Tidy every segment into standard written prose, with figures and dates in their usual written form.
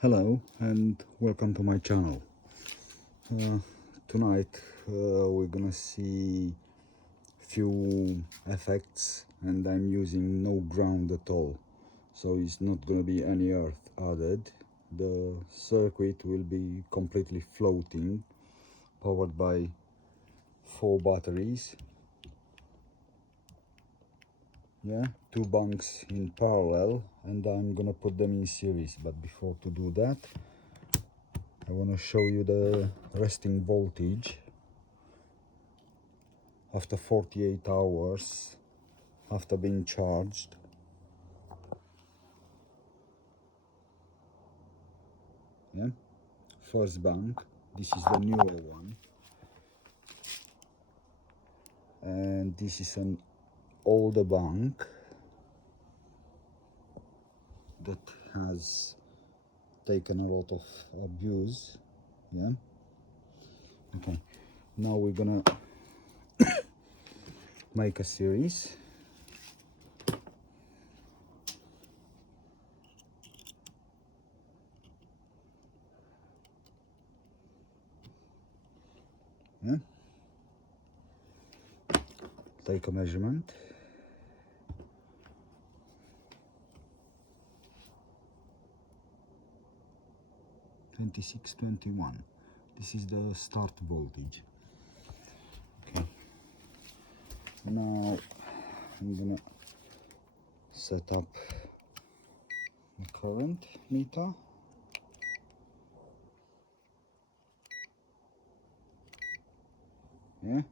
Hello and welcome to my channel. Uh, Tonight we're gonna see few effects, and I'm using no ground at all, so it's not gonna be any earth added. The circuit will be completely floating, powered by 4 batteries. Yeah, 2 bunks in parallel, and I'm gonna put them in series. But before to do that, I want to show you the resting voltage after 48 hours after being charged. Yeah, first bank, this is the newer one, and this is an older bank that has taken a lot of abuse. Yeah, okay, now we're gonna make a series. Yeah, take a measurement. (2621). This is the start voltage. Okay, now I'm gonna set up the current meter. Yeah,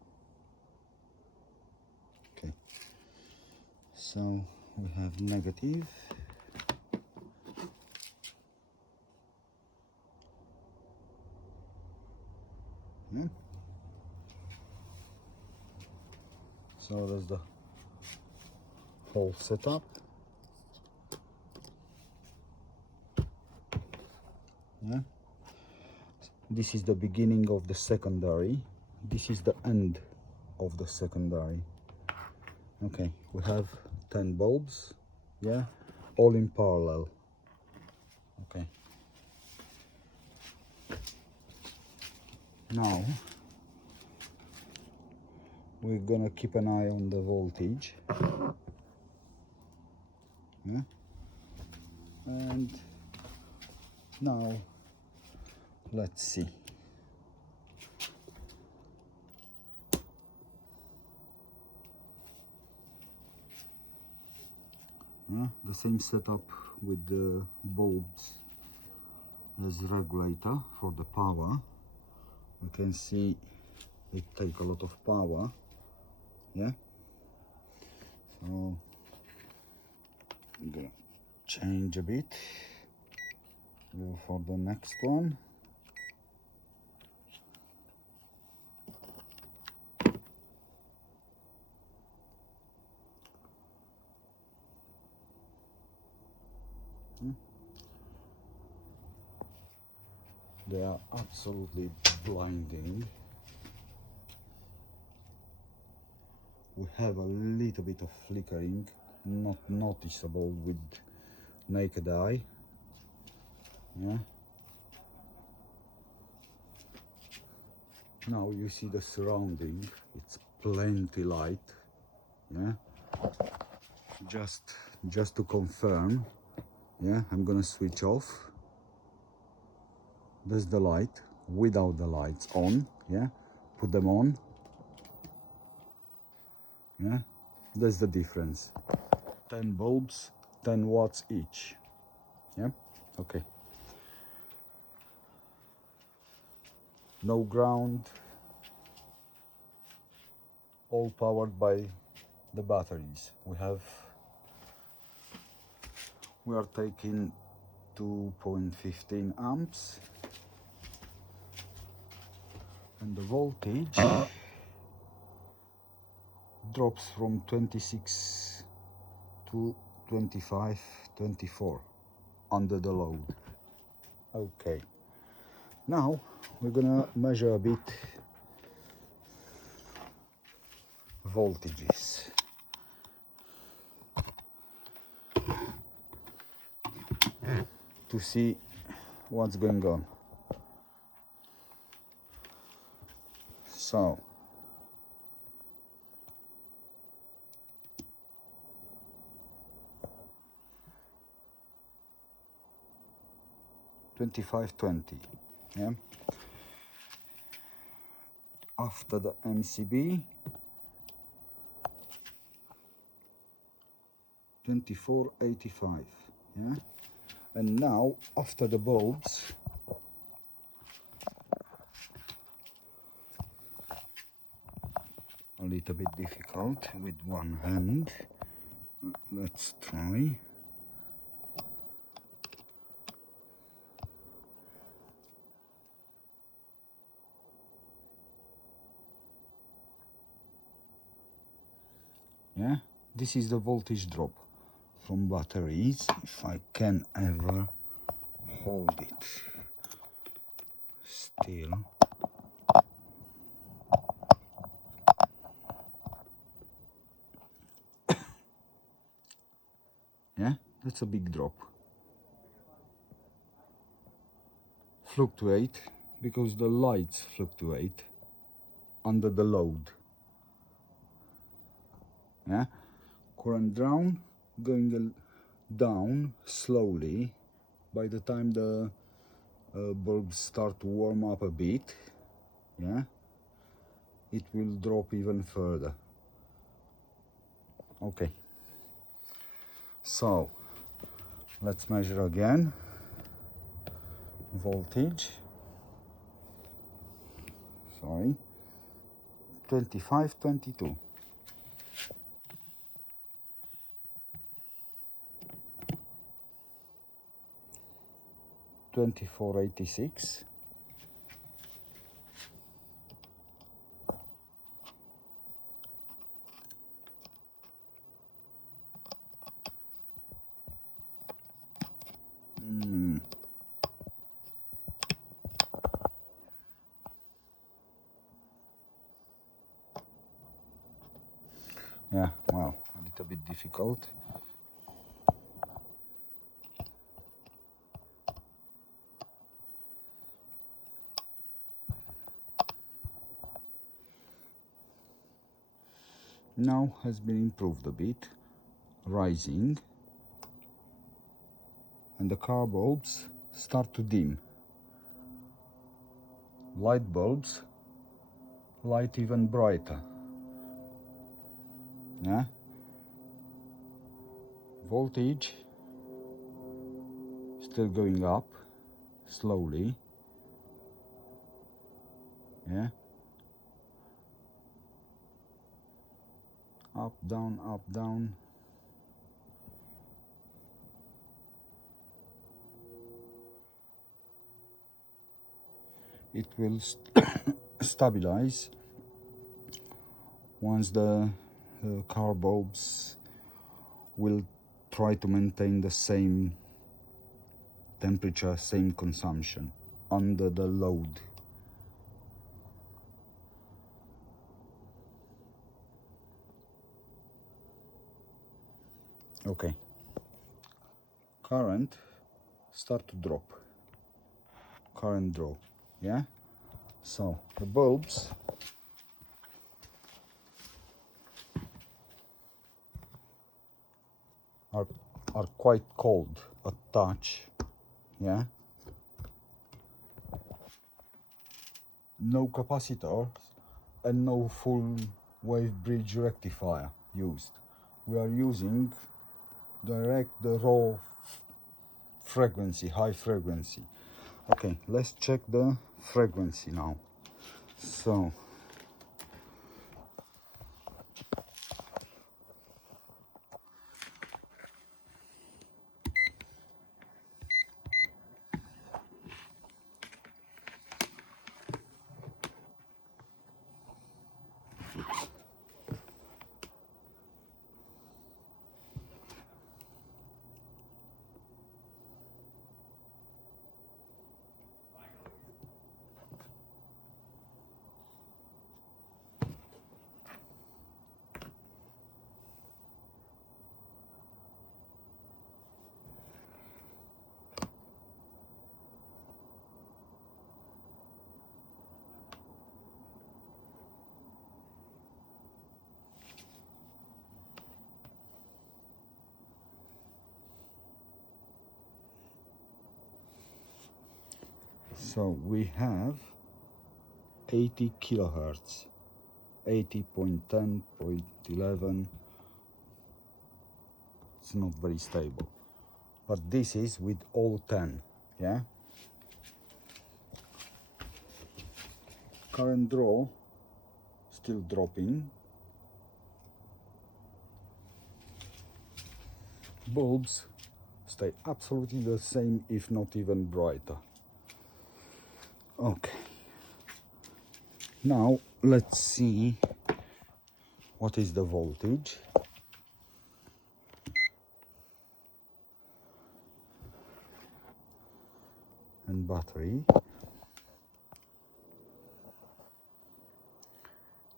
okay, so we have negative, yeah, so that's the whole setup. Yeah, this is the beginning of the secondary, this is the end of the secondary. Okay, we have 10 bulbs, yeah, all in parallel. Okay, now we're gonna keep an eye on the voltage. Yeah, and now let's see. Yeah, the same setup with the bulbs as regulator for the power. You can see it take a lot of power. Yeah, so I'm gonna change a bit, go for the next one. They are absolutely blinding. We have a little bit of flickering, not noticeable with naked eye. Yeah, now you see the surrounding, it's plenty light. Yeah, just to confirm. Yeah, I'm gonna switch off. There's the light without the lights on. Yeah, put them on. Yeah, that's the difference. 10 bulbs, 10 watts each. Yeah, okay, no ground, all powered by the batteries. We are taking 2.15 amps, and the voltage drops from 26 to 25, 24 under the load. Okay, now we're gonna measure a bit voltages. To see what's going on. So 2520, yeah. After the MCB 2485, yeah. And now after the bulbs, a little bit difficult with one hand. Let's try. Yeah, this is the voltage drop from batteries, if I can ever hold it still. Yeah, that's a big drop. Fluctuate because the lights fluctuate under the load. Yeah, current down, going down slowly. By the time the bulbs start to warm up a bit, yeah, it will drop even further. Okay, so let's measure again. Voltage, sorry, 2522. 2486. Yeah, well, a little bit difficult. Now has been improved a bit, rising, and the car bulbs start to dim. Light bulbs light even brighter. Yeah. Voltage still going up slowly. Yeah. Up, down, up, down. It will stabilize once the car bulbs will try to maintain the same temperature, same consumption under the load. Okay, current start to drop, current drop, yeah. So the bulbs are quite cold at touch, yeah. No capacitor and no full wave bridge rectifier used. We are using direct the raw frequency, high frequency. Okay, let's check the frequency now. So So we have 80 kilohertz, 80.10.11. It's not very stable, but this is with all 10. Yeah, current draw still dropping. Bulbs stay absolutely the same, if not even brighter. Okay, now let's see what is the voltage. And battery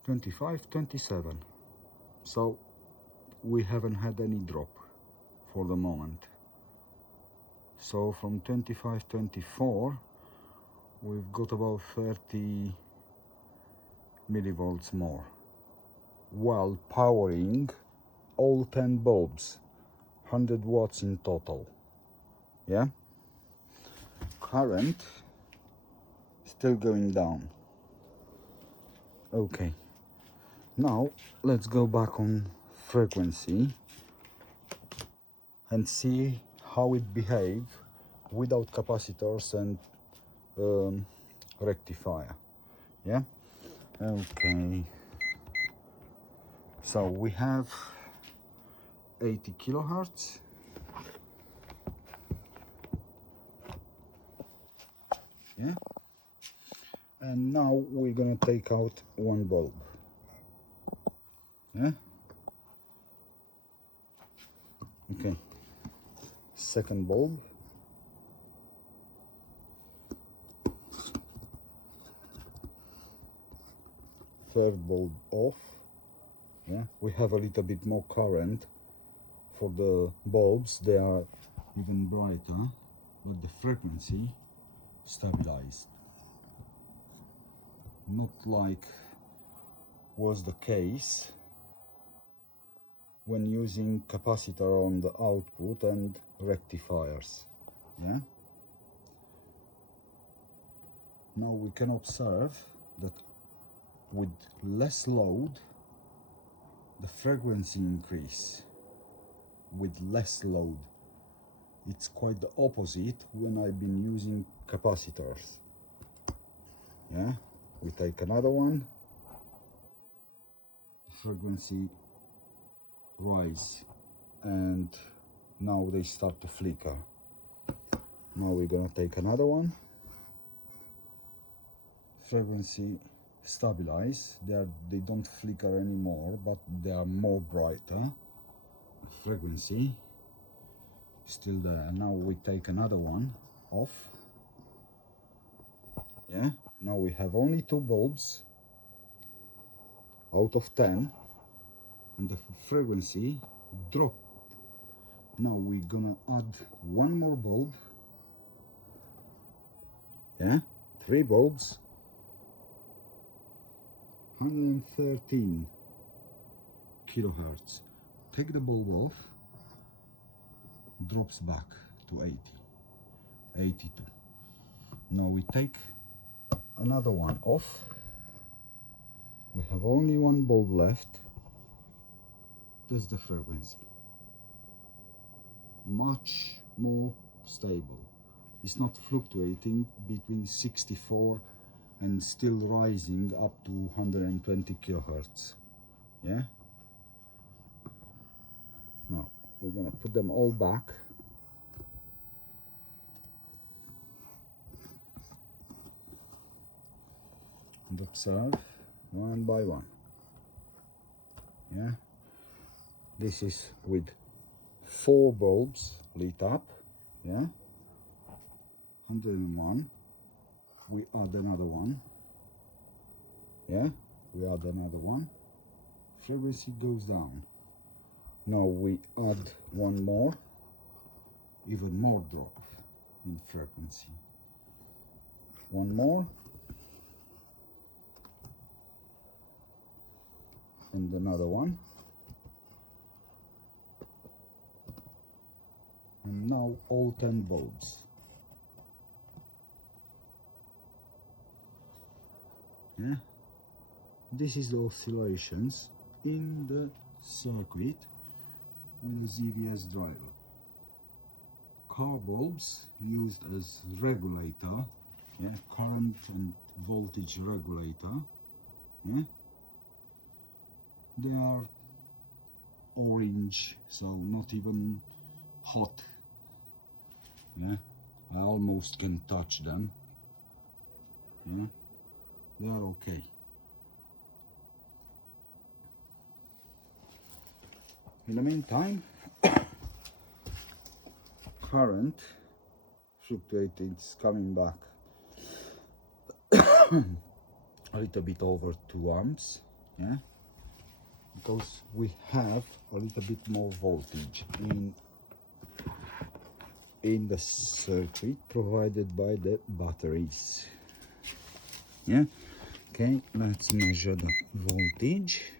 25, 27. So we haven't had any drop for the moment. So from 25, 24 we've got about 30 millivolts more, while powering all 10 bulbs, 100 watts in total. Yeah, current still going down. Okay, now let's go back on frequency and see how it behaves without capacitors and rectifier. Yeah, okay, so we have 80 kilohertz. Yeah, and now we're gonna take out one bulb. Yeah, okay, second bulb. Third bulb off. Yeah, we have a little bit more current for the bulbs, they are even brighter, but the frequency stabilized, not like was the case when using capacitor on the output and rectifiers. Yeah, now we can observe that with less load the frequency increase. With less load, it's quite the opposite when I've been using capacitors. Yeah, we take another one, frequency rise, and now they start to flicker. Now we're gonna take another one, frequency stabilize. They don't flicker anymore, but they are more brighter. Frequency still there. Now we take another one off. Yeah, now we have only 2 bulbs out of 10, and the frequency drop. Now we're gonna add one more bulb. Yeah, 3 bulbs, 113 kilohertz. Take the bulb off, drops back to 80, 82. Now we take another one off. We have only one bulb left. That's the frequency. Much more stable. It's not fluctuating between 64 and still rising up to 120 kilohertz. Yeah. Now we're gonna put them all back. And observe one by one. Yeah, this is with 4 bulbs lit up. Yeah, 101. We add another one. Yeah, we add another one. Frequency goes down. Now we add one more, even more drop in frequency. One more, and another one, and now all 10 bulbs. Yeah, this is the oscillations in the circuit with a ZVS driver. Car bulbs used as regulator, yeah, current and voltage regulator. Yeah, they are orange, so not even hot. Yeah, I almost can touch them. Yeah, they are okay. In the meantime, current fluctuating, it's coming back a little bit over 2 amps. Yeah, because we have a little bit more voltage in the circuit provided by the batteries. Yeah, okay, let's measure the voltage.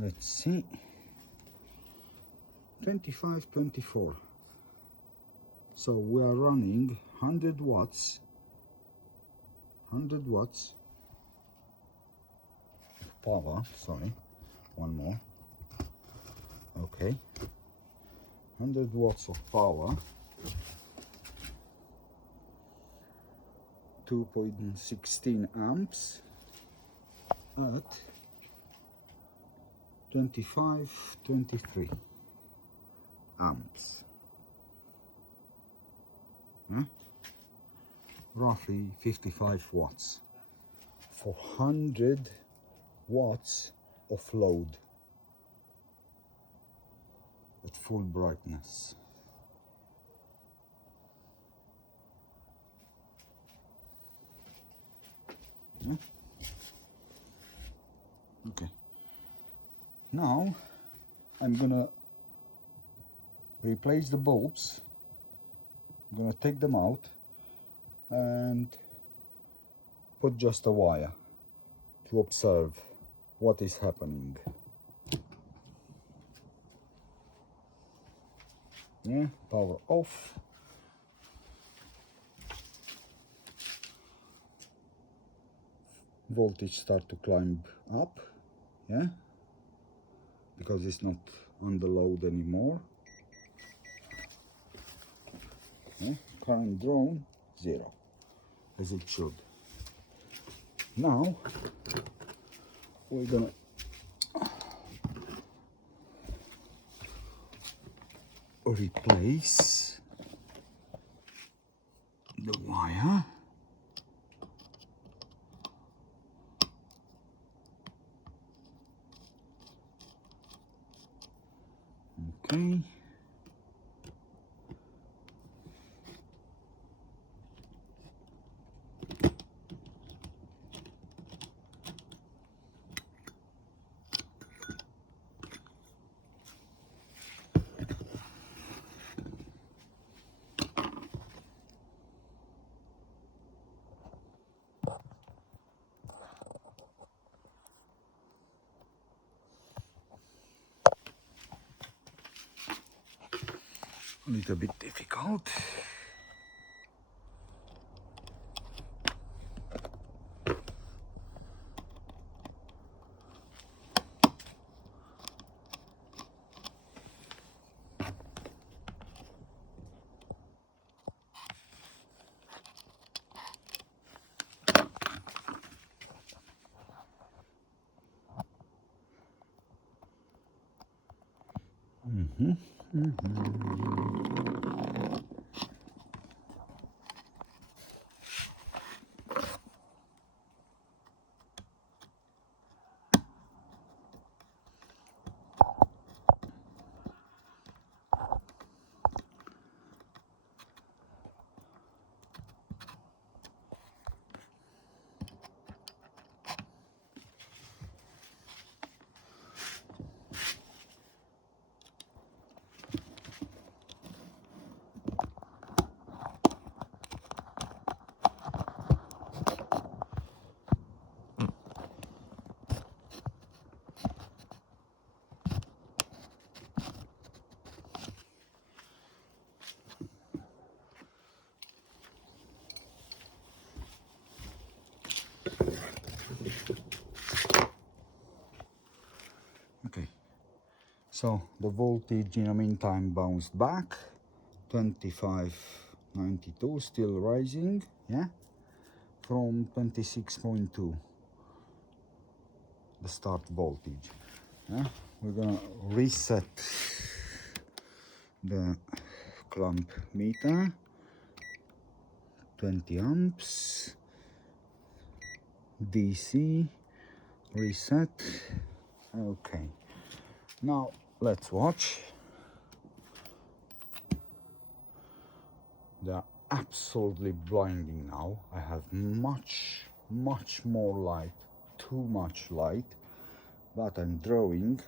Let's see, 25, 24. So we are running 100 watts power. Sorry, one more. Okay, 100 watts of power, 2.16 amps at 25, 23 amps. Yeah? Roughly 55 watts for 100 watts of load at full brightness. Yeah? Okay, now I'm gonna replace the bulbs. I'm gonna take them out and put just a wire to observe what is happening. Yeah, power off. Voltage start to climb up, yeah, because it's not on the load anymore. Yeah, current drawn 0, as it should. Now we're gonna replace the wire. Okay. A little bit difficult. So the voltage in the meantime bounced back, 25.92, still rising, yeah, from 26.2, the start voltage. Yeah, we're gonna reset the clamp meter, 20 amps, DC, reset. Okay, now let's watch. They're absolutely blinding now. I have much more light, too much light, but I'm drawing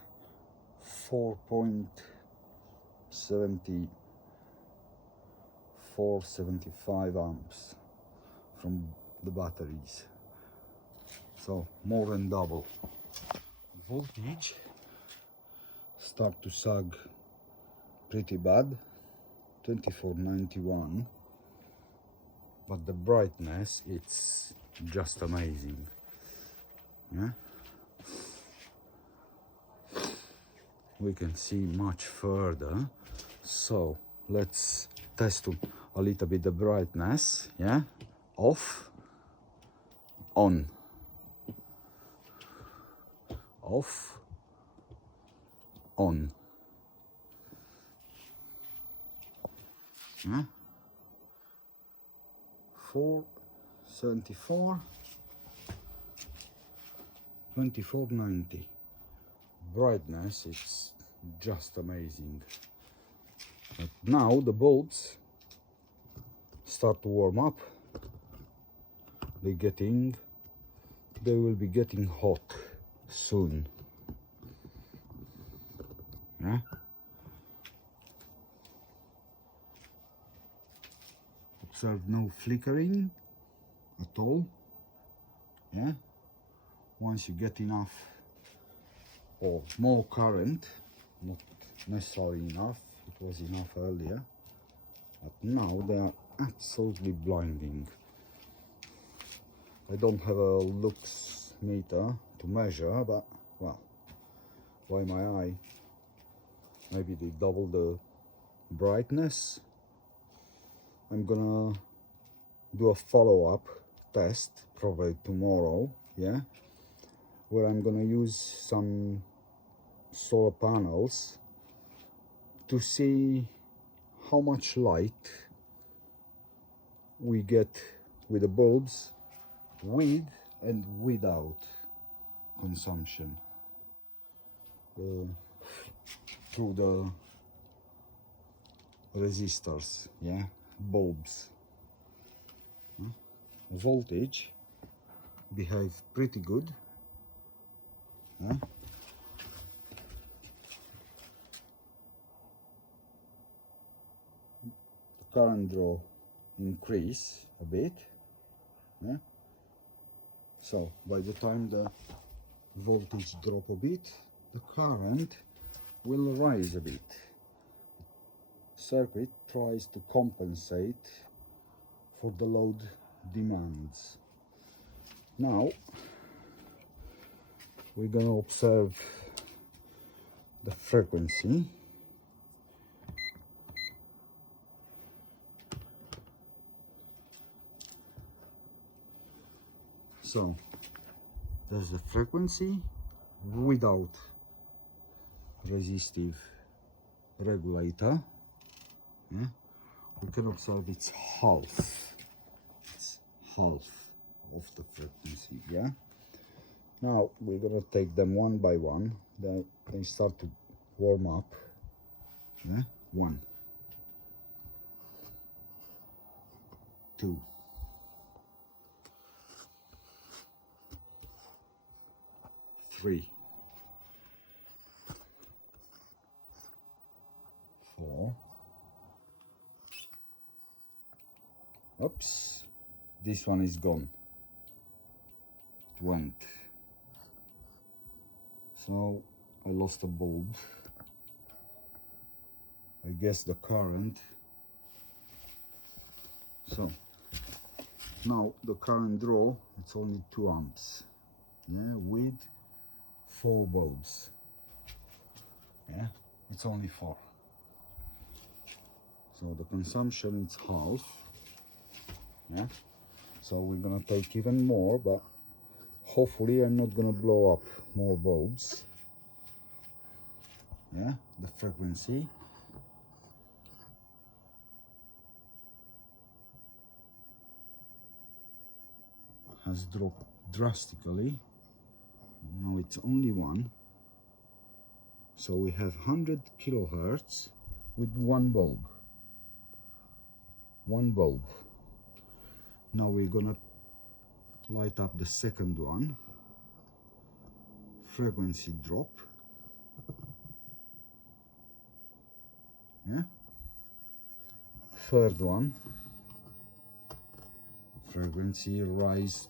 4.75 amps from the batteries, so more than double. Voltage start to sag pretty bad, 24.91, but the brightness, it's just amazing. Yeah, we can see much further, so let's test a little bit the brightness. Yeah, off, on, off, on. Yeah, 4.74, 24.90. Brightness, it's just amazing. But now the bulbs start to warm up. They will be getting hot soon. Yeah, observe no flickering at all. Yeah, once you get enough or more current, not necessarily enough, it was enough earlier, but now they are absolutely blinding. I don't have a lux meter to measure, but well, by my eye, maybe they double the brightness. I'm gonna do a follow-up test probably tomorrow, yeah, where I'm gonna use some solar panels to see how much light we get with the bulbs, with and without consumption through the resistors, yeah, bulbs. Voltage behaves pretty good. Yeah. The current draw increase a bit. Yeah. So by the time the voltage drop a bit, the current will rise a bit. Circuit tries to compensate for the load demands. Now we're going to observe the frequency. So there's the frequency without resistive regulator. Yeah? We can observe it's half. It's half of the frequency. Yeah. Now we're gonna take them one by one. They start to warm up. Yeah. 1, 2, 3, 4. Oops, this one is gone. It went. So I lost a bulb. I guess the current. So now the current draw, it's only 2 amps. Yeah, with 4 bulbs. Yeah, it's only 4. So the consumption is half. Yeah, so we're gonna take even more, but hopefully I'm not gonna blow up more bulbs. Yeah, the frequency has dropped drastically. Now it's only 1. So we have 100 kilohertz with 1 bulb. 1 bulb. Now we're gonna light up the second one. Frequency drop. Yeah. Third one. Frequency rise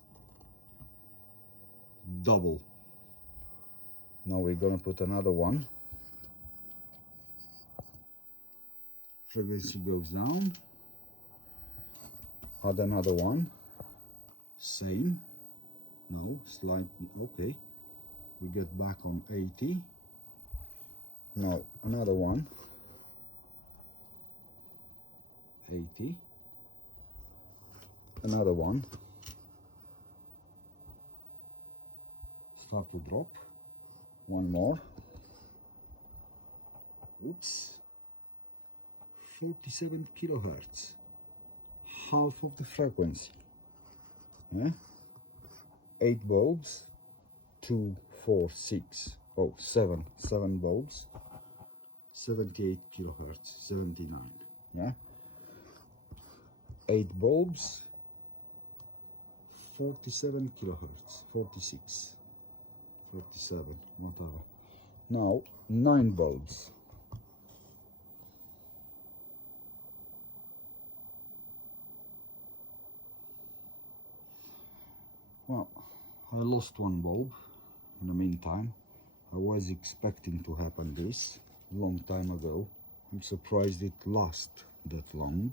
double. Now we're gonna put another one. Frequency goes down. Add another one. Same. No, slightly. Okay. We get back on 80. Now another one. 80. Another one. Start to drop. One more. Oops. 47 kilohertz. Half of the frequency. Yeah? 8 bulbs. 2, 4, 6. Oh, 7. 7 bulbs. 78 kilohertz. 79. Yeah? 8 bulbs. 47 kilohertz. 46. 37. Whatever. Now 9 bulbs. Well, I lost 1 bulb in the meantime. I was expecting to happen this a long time ago. I'm surprised it lasted that long.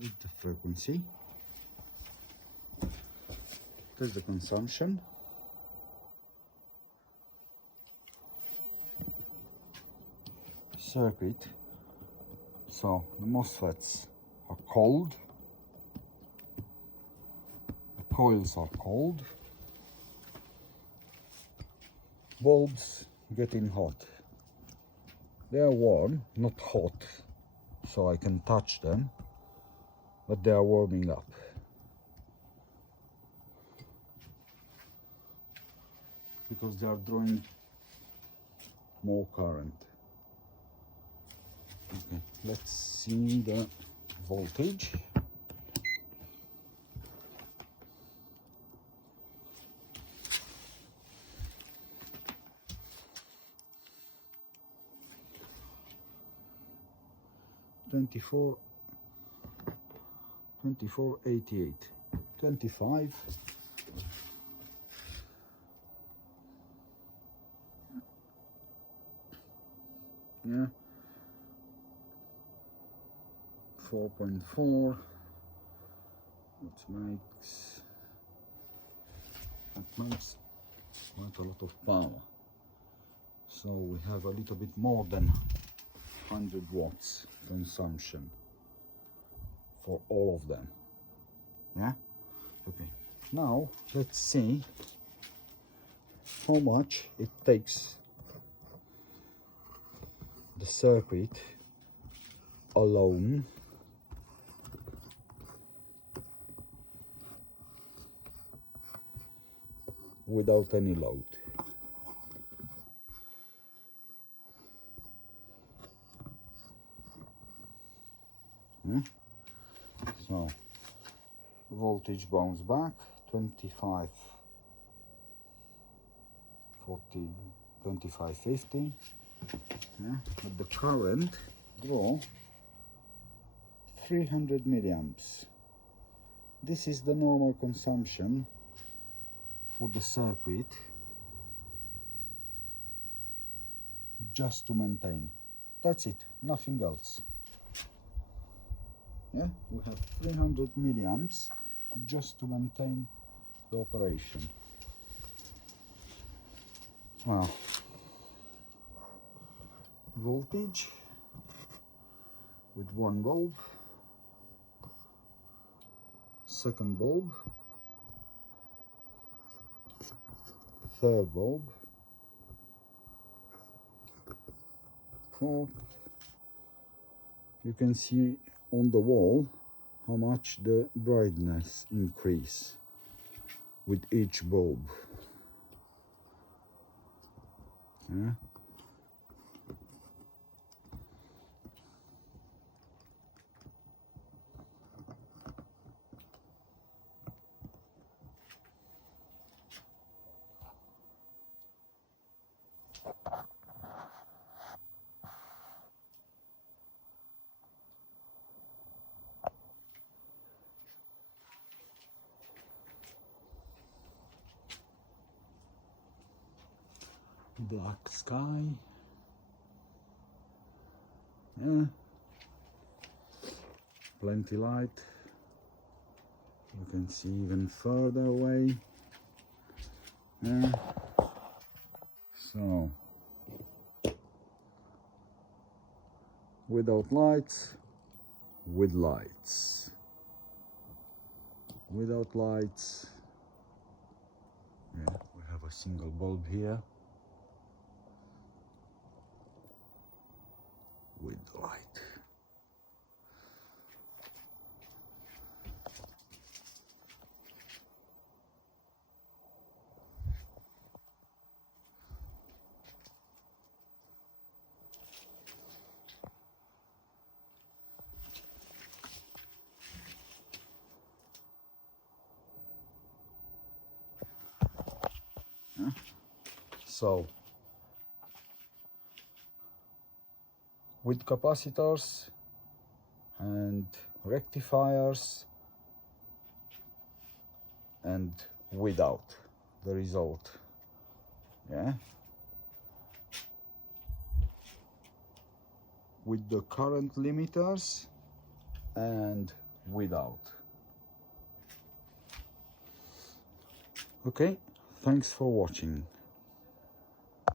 With the frequency. There's the consumption. Circuit. So the MOSFETs are cold. The coils are cold. Bulbs getting hot. They are warm, not hot, so I can touch them, but they are warming up. Because they are drawing more current. Okay, let's see the voltage. Twenty-four 88, 25. Yeah, 4.4. That makes quite a lot of power. So we have a little bit more than 100 watts consumption for all of them. Yeah, okay, now let's see how much it takes the circuit alone without any load. So voltage bounce back 25 40 25 50. But the current draw 300 milliamps. This is the normal consumption for the circuit just to maintain. That's it, nothing else. Yeah, we have 300 milliamps just to maintain the operation. Well, voltage with one bulb, second bulb, third bulb, fourth. You can see on the wall how much the brightness increase with each bulb. Yeah. Black sky. Yeah. Plenty light. You can see even further away. Yeah. So without lights, with lights. Without lights. Yeah, we have a single bulb here. With light. Yeah. So with capacitors and rectifiers and without, the result. Yeah. With the current limiters and without. Okay, thanks for watching.